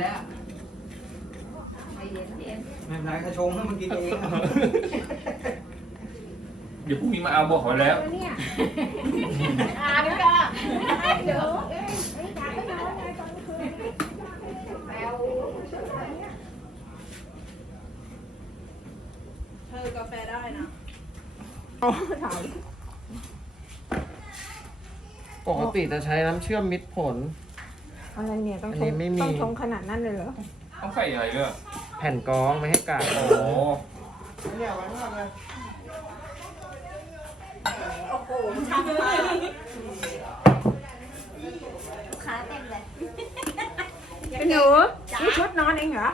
แล้วไม่เป็นไรกระชงให้มันกินเองเดี๋ยวพรุ่งนี้มาเอาบอกเขาแล้วอ่าเดี๋ยวก่อนเดี๋ยวเธอกาแฟได้นะปกติจะใช้น้ำเชื่อมมิตรผล อะไรเนี่ยต้องอันชนี้งไม่มี ต้องชงขนาดนั้นเลยเหรอต้องใส่อะไรด้วยแผ่นกรองไม่ให้กาดโอ้โหเนี่ยไว้มากเลยโอ้โหทำไปลูกค้าเต็มเลยหนูนี่ชุดนอนเองเหรอ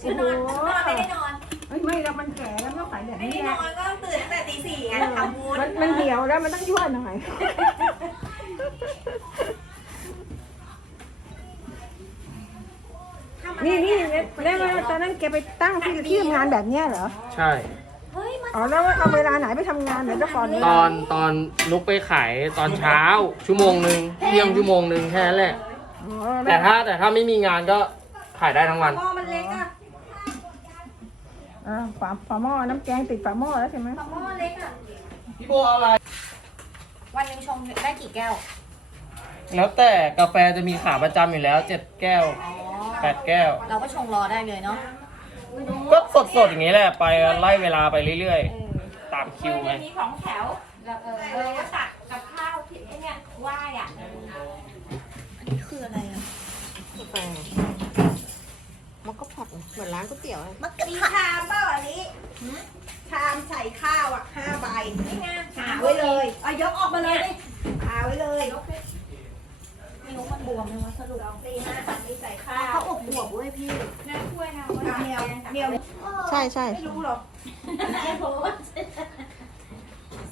ชื่อนอนนอนไม่ได้นอน เฮ้ยไม่แล้วมันแก่แล้วต้องใส่แบบไม่นี้ได้แหนละอนก็ต้องตื่นตั้งแต่ตีสี่ไงทำบุญมันมันเหี่ยวแล้วมันต้องยั่วหน่อย นี่นี่แล้วแล้วตอนนั้นแกไปตั้งที่ที่ทำงานแบบเนี้ยเหรอ ใช่เฮ้ยมันอ๋อแล้วเอาเวลาไหนไปทำงานเดี๋ยวจะก่อนนี้ตอนตอนนุกไปขายตอนเช้า ชั่วโมงหนึ่งเที่ยงชั่วโมงหนึ่งแค่นั้นแหละ อ๋อแต่ถ้าแต่ถ้าไม่มีงานก็ขายได้ทั้งวันหม้อมันเล็กอะอ่าฝาฝาหม้อน้ำแกงติดฝาหม้อแล้วใช่ไหมหม้อเล็กอะพี่โบเอาอะไร วันหนึงชงได้กี่แก้ว แล้วแต่กาแฟจะมีขาประจำอยู่แล้วเจ็ดแก้ว อ๋อ แปดแก้ว เราก็ชงรอได้เลยเนาะก็สดสดๆอย่างนี้แหละไปไล่เวลาไปเรื่อยเออๆตามคิวไงมีของแถวแล้วเออเออก็ตักกับข้าวที่ไอ้เนี่ยไหว้อะอันนี้คืออะไรอะมันก็ผัดเหมือนร้านก๋วยเตี๋ยวมะมีขามชามเปล่าอันนี้ชามใส่ข้าวอะห้าใบนี่ไงหาไว้เลยเอายกออกมาเลยดิหาไว้เลยไม่รู้มันบ วมไหมวะสรุปสี่ห้าสามนี่ใส่ข้าวเขาอบบวบเว้ยพี่เหนียวเหนียวใช่ใช่ไม่รู้หรอกไม่รู้ว่า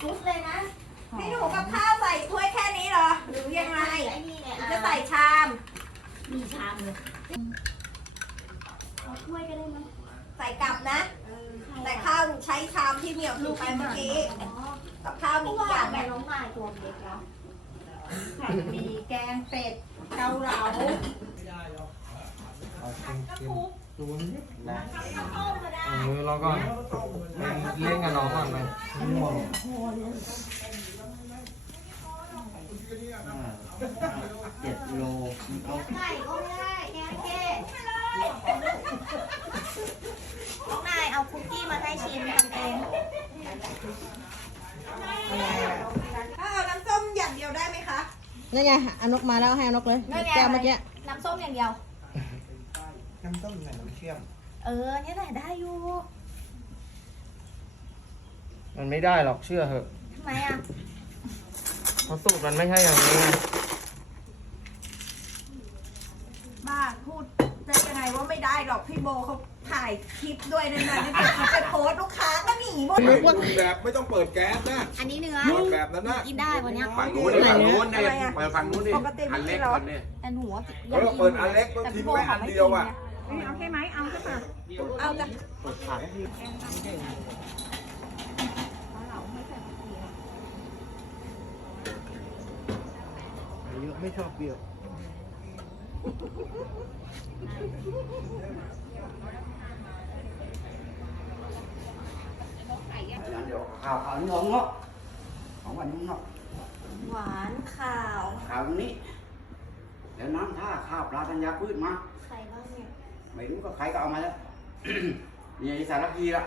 ซุดเลยนะนี่หนูกับข้าวใส่ถ้วยแค่นี้เหรอ หรือยังไงไอ้นี่ไงจะใส่ชาม มีชามเลยเอาถ้วยก็ได้มั้ยใส่กลับนะแต่ข้าวใช้ชามที่เหนียวสุดไปเมื่อกี้อ๋อกับข้าวมีเมื่ออีกอวาย่านงแม่เนี่ยน้องมายตัวเล็กแล้วมีแกงเป็ด เกาเหลาดูนี่นะเออเราก็เล่นกับน้องก่อนไปง่วงเจ็ดโลเขาไก่ก็ไม่ได้แกงเค้น้องนายเอาคุกกี้มาให้ชิมทำเอง นี่ไงอานกมาแล้วให้อานกเลยนั่นไงแก้วเมื่อกี้น้ำส้มอย่างเดียว น้ำต้มใส่น้ำเชื่อม เออเนี่ยแหละได้อยู่มันไม่ได้หรอกเชื่อเถอะทำไมอะเพราะสูตรมันไม่ใช่อย่างนี้ บ้าพูดได้ยังไงว่าไม่ได้หรอกพี่โบเขา ถ่ายคลิปด้วยนั่นน่ะนี่เขาไปโพสต์ลูกค้าก็หนีหมดแบบไม่ต้องเปิดแก๊สนะ อันนี้เนื้อเปิดแบบนั้นนะกินได้วันเนี้ยฝั่งนู้นดิฝั่งนู้นดิเปิดฝั่งนู้นดิปกติไม่อันกิเล็นกหรอก่อนดิแต่หนูว่าเออเปิดอันเล็กต้องทิ้งไว้อันเดียวอะเอาใช่ไหมเอาใช่ปะเอาจ้ะเปิดขาให้พี่เยอะไม่ชอบเปรี้ ยวเดี๋ยวข่าวข่าวนี้ของเนาะของวันนี้เนาะหวานข่าวข่าวนี้เดี๋ยวน้ำท่าข้าวปลาธัญญาพืชมาใครบ้างเนี่ยไม่รู้ก็ใครก็เอามาแล้วนี่ไอ้สารพีละ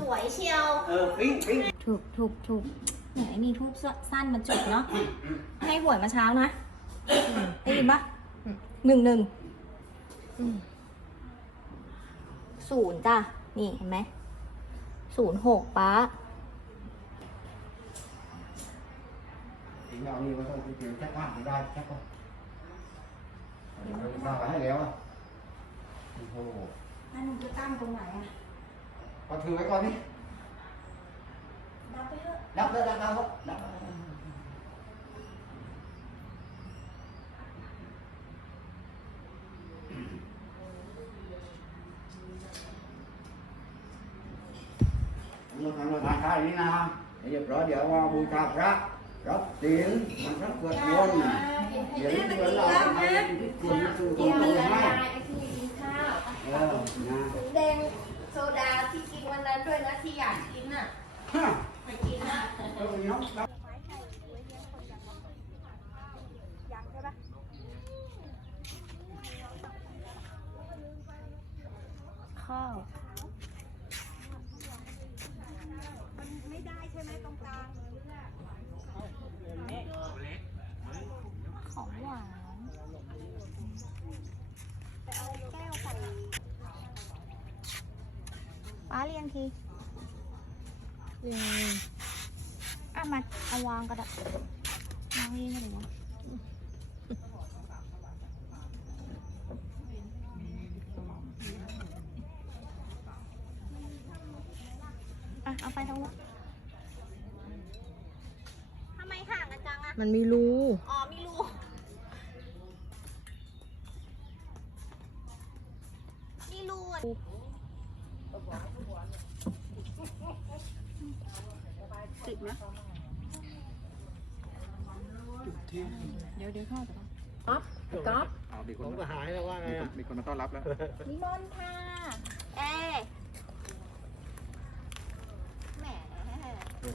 สวยเชียว เออปิ้งปิ้งถูกถูกถูกไหนมีทูบสั้นมาจุดเนาะให้หวยมาเช้านะได้ยินปะหนึ่งหนึ่งศูนย์จ้ะ นี่เห็นไหม ศูนย์หกป้าถึงเอานี่มาต้องถึงแค่ข้ามไม่ได้แค่ก็สร้างให้แล้วอะโอ้โหอันนึงจะตั้งตรงไหนอะพอถือไว้ก่อนนี่ดับไปเถอะดับเลยดับแล้วดับเราทำเราทา นข้าวอย่างนี้นะเรียบร้อยเดี๋ยวว่าบูชาพระรับศีลมันพระสวดมนต์เดี๋ยวนี้เดี๋ยวเราจะไปพิธีสู่ตรงนี้ให้เออนะแดงโซดาที่กินวันนั้นด้วยนะที่อยากกินอะฮะไปกินนะเออเนาะข้าวของหวานแก้วใส่ ป้าเรียงทีเรียงอะมาเอาวางก็ได้วางนี่ไม่ได้วะอะเอาไปทั้งหมดทำไมห่างกันจังอะมันมีรู อ๋อมีรูมีรูอะ ติดนะเดี๋ยวเดี๋ยวเข้าแต่ก๊อฟก๊อฟ ผมก็หายแล้วว่าไงอะ มีค นมาต้อนรับแล้วนิมนต์ค่ะ เอ๊ะแหม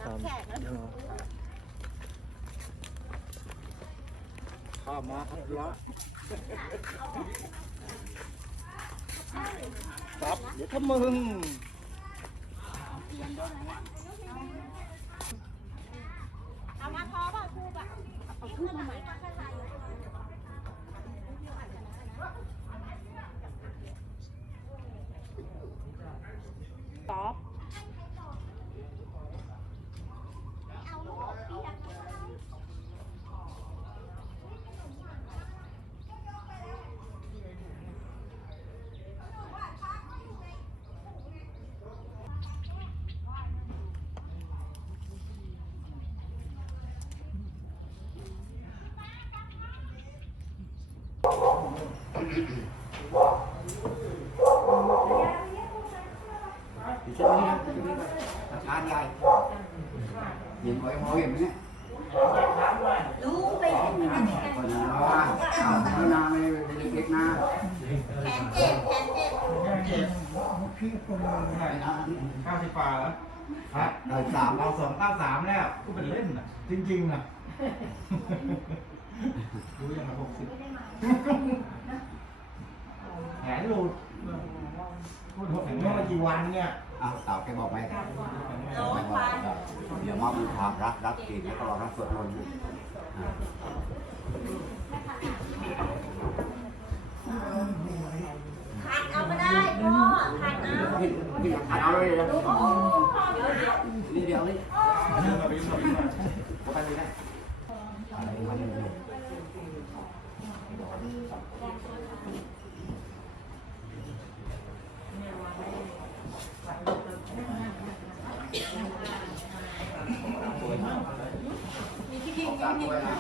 น้ำแขกแล้วดูข้าวมาครับละครับเดี๋ยวถ้ามึงเอามาพอเปล่าทูบอะเอาทูบมาใหม่ ก๊อฟ อยู่เช่น นี้นะประธานใหญ่เห็นหอยหอยเห็นไหมเนี่ยรู้ไปคนนั้นว่าเอาพัฒนาไม่เล็กๆนะแขนเจ็บแขนเจ็บข้าวสิฟ้าแล้วครับเลยสามเราสองเก้าสามแล้วก็เป็นเล่นน่ะ จริงๆน่ะรู้ยังไงหกสิบแขนหลุด พูดถึงเมื่อกี่วันเนี่ยอ้าวเต่าแกบอกไหมเดี๋ยวมาบูชาพระรับศีลแล้วก็รอรับสวดมนต์อ่าขัดเอามาได้พ่อขัดเอานี่นี่เอาเลยนะนี่เดี๋ยวนี่ก็ไปเลยได้อะไรมาเนี่ย ขอการด้วยนะ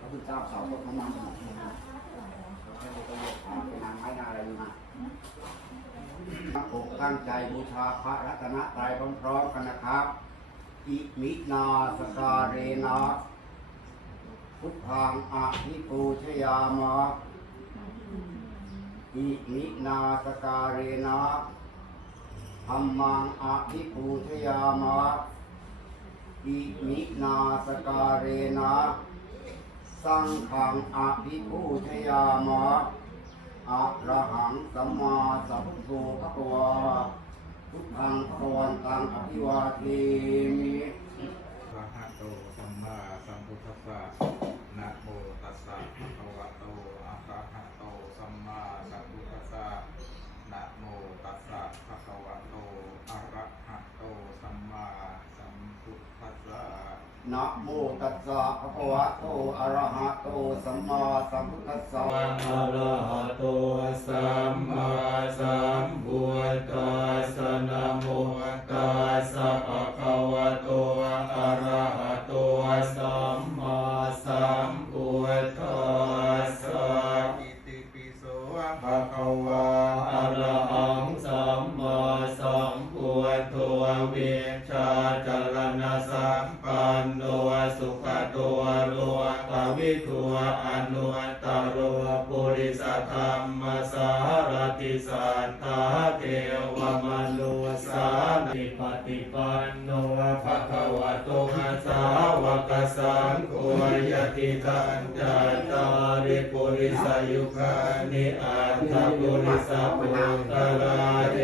พระพุทธเจ้าสาวกพระนามเป็นนางไม้นาอะไรอยู่นะอกตั้ งใจบูชาพระรัตนตรัยพร้อมๆกันนะครับ อิมินาสการเรนะพุทธังอะภิปูชยามะอิมินาสการเรนะธรรมังอภิปูชยามะอิมินาสการเรนะ สังฆังอภิปูชยามะ อะระหังสัมมาสัมพุทโธตัวาพุทธังภะคะวันตังอภิวาเทมิพระหัตโตสัมมาสัมพุทธัสสะนะโมตัสสะภะคะวะระหะโตสัมมาสัมพุทธัสสะนะโมตัสสะภะคะวะโตอะระหะโตสัมมาสัมพุทธัสสะ นะโมตัสสะภะคะวะโตอะระหะโตสัมมาสัมพุทธัสสะอะระหะโตสัมมาสัมพุทธัสสะนะโมตัสสะภะคะวะโตอะระหะโตสัมมาสัมพุทธัสสะอิติปิโสภะคะวะอะระหังสัติ ปุริสปุตราเร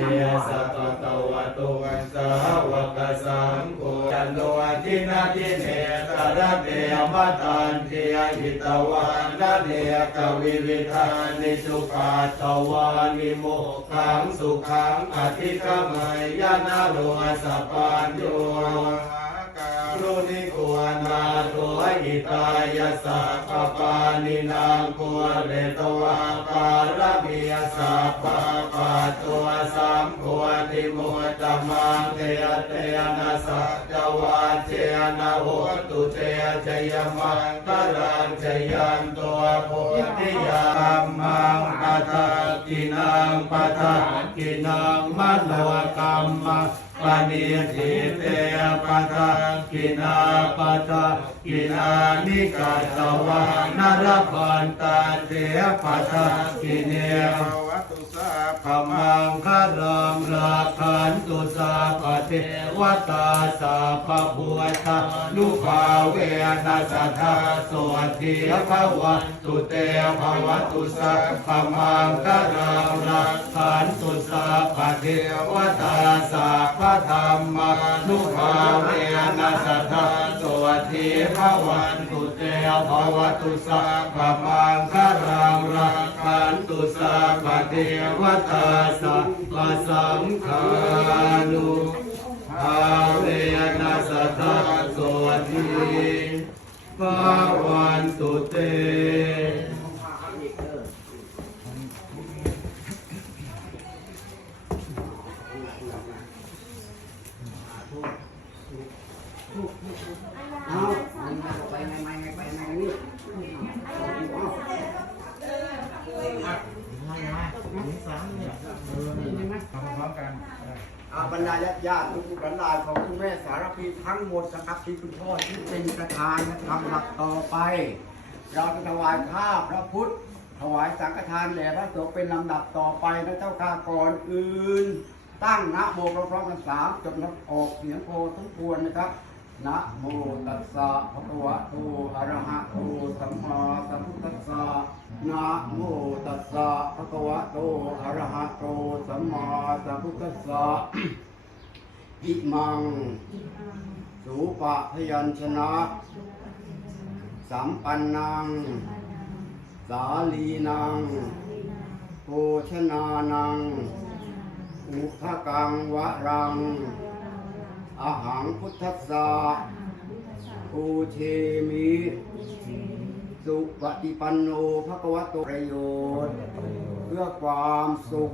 สัพพะวะโตอาสาวกสังโฆยันโตทินาทิเนตรเตมตันเทียหิตวันนาเดกวิวิธานิสุขาตวานิโมขังสุขังอธิกมายยานาโรสปัญโย รุนิโกนาโตหิตายสัพปานินางโกเรตวาการะเบียสัพปะปะตัวสัมโพธิโมตมังเตเตนะสัจวาเจนะโหตุเตจยมังกรังจยันตัวโพธิยามมังปัทากินังปัทากินังมโนกรรมะ ปณิสิเตปะทะกินาปะทะกินานิกาตวานรพันตาเตปะทะกิเนวัตุสา ขมังคารังราคันตุสาปเทวตาสาปะบัวตานุภาเวนัสธาสวัสดีภาวันตุเตภาวะตุสาขมังคารังราคันตุสาปเทวตาสาปธรรมานุภาเวนัสธา สวัสดีภวันตุเตภวตุสาขมังคารังรักขันตุสาปะเทวตาสัพพสังฆานุอาเวนัสสะทะโสทิภาวันตุเต เอาไปไงไปไงไปไงนี่ อาบ รรดาญาติญาติทุกหลานของคุณแม่สารพีทั้งหมดนะครับที่คุณพ่อที่เป็นประธานนะครับหลักต่อไป เราจะถวายข้าพระพุทธ ถวายสังฆทานแด่พระสงฆ์เป็นลำดับต่อไปนะเจ้าข้าก่อนอื่น ตั้งนะโมพร้อมๆกันสามจบนับออกเสียงโพทุกควรนะครับนะโมตัสสะภะคะวะโตอะระหะโตสัมมาสัมพุทธัสสะนะโมตัสสะภะคะวะโตอะระหะโตสัมมาสัมพุทธัสสะ อิมัง สูปะพยัญชนะ สัมปันนัง สาลีนังโภชนานัง อุทกังวะรัง อาหังพุทธัสสะปูเชมิ สุปฏิปันโนภะคะวะโตประโยชน์ เพื่อความสุข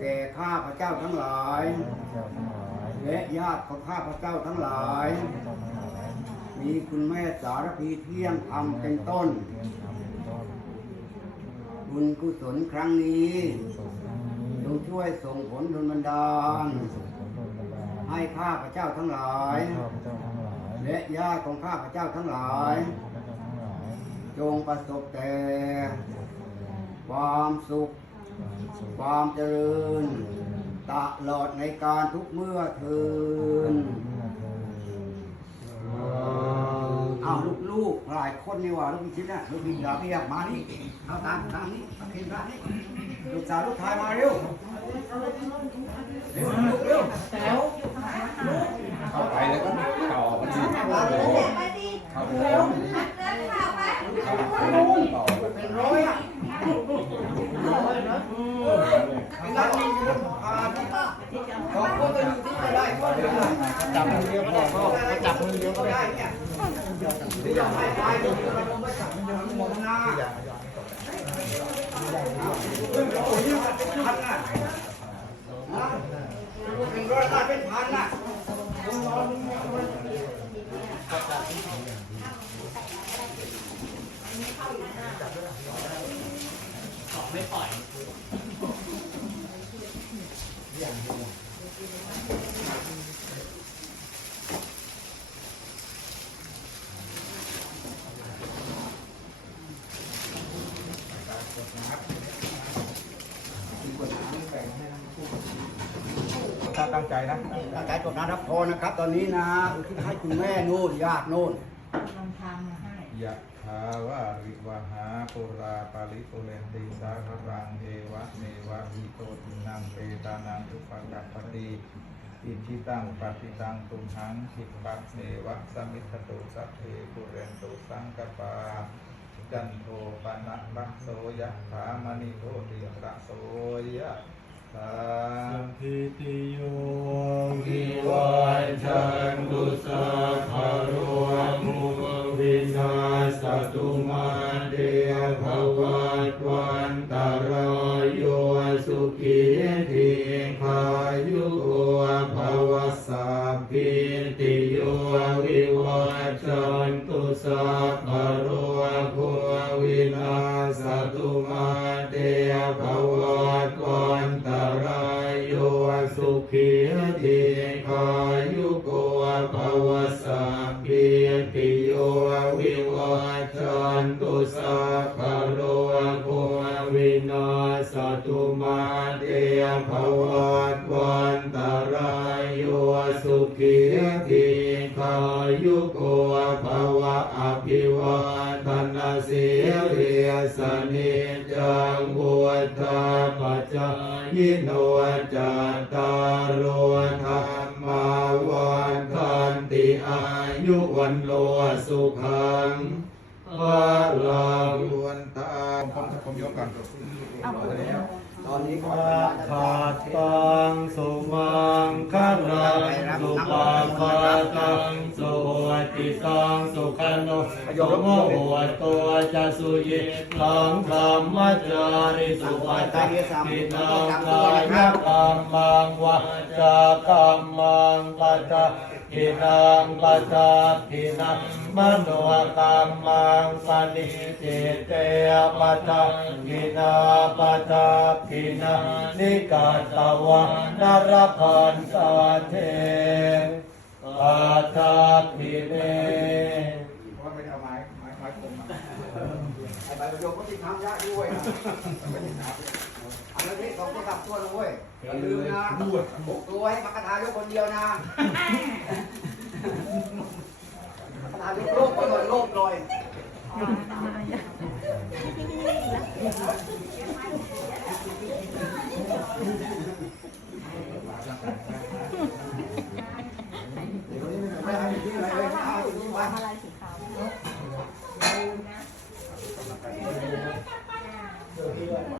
แก่ข้าพระเจ้าทั้งหลาย และญาติของข้าพระเจ้าทั้งหลาย มีคุณแม่สารพีเที่ยงธรรมเป็นต้น บุญกุศลครั้งนี้จงช่วยส่งผลดลบันดาล ให้ข้าพระเจ้าทั้งหลาย และญาติของข้าพระเจ้าทั้งหลาย จงประสบแต่ความสุข ความเจริญตลอดในการทุกเมื่อเทินอ้าวลูกๆหลายคนนี่หว่าลูกพี่ชิดนะลูกพี่ดาพี่อยากมานี่เอาตามตามนี่มาขึ้นร้านนี่ลูกสาวลูกชายมาเร็วเร็วลูกเร็วแถวเข้าไปแล้วก็เข่าออกมาที่มาเร็วไปดิเข้าไปเดินข่าวไปต่อเป็นร้อยอะ เป็นร้อยอผ่าคนก็อยู่ที่ไม่ได้ก็เดียวจับมือเดียวพอจับมือเดียวก็ได้เนี่ยที่อยากให้ไปก็คือเราไม่จับมือเดียวมองหน้าขึ้นโอ้ยเป็นพันน่ะนะเป็นร้อยได้เป็นพันน่ะ เถ้าตั้งใจ นะตั้งใจกดน้ำรับพรนะครับ ตอนนี้นะอุทิศให้คุณแม่นู่นญาตินู่นยะถาวาริวหาปุราปาริปุเรนติสาครังเอวะเมวะอิโตตินังเปตานังอุปกัปปติอิทิตังปฏิตังตุมหังคิปัสเนวะสมิทธตุสัพเพปุเรนตุสังกปาจันโทปนะระโสยะถามณิโทติระโสยะถา สัมพิติโยวิวันจันตุสัพพะโรมุวินาสตุมา สตุมาเตภวัตวันตรายโยสุขีทีขายุโกภวะอภิวาทนาสิริสนิจังวุฒาปัจจายโนจัตตารโอธรรมาวันทันติอายุวันโลสุขังวะลังลว ผมผมยกก่อนตอนนี้ก็ขาดตังสุมังคารังสุปาปาตังสุโหติตังสุขันโนสุโมโหตัวจะสุยิลังธรรมจาริสุปัตตินังกายกรรมังวาจากรรมังปัจจ กินังปัจจกินังมโนกรรมังปณิจิเตปัจจกินาปัจจกินานิกาตวานรพันตาเทปัจจกิเนว่าไม่ได้เอาไม้ไม้ไม้คมมาไอ้ใบประโยคก็ติดน้ำยากด้วยนะ อันนี้สองตัวตับตัวนะเว้ยอย่าลืมนะหกตัวให้มักกทายกคนเดียวนะมักทายกโลกไปหนอยโลกหน่อย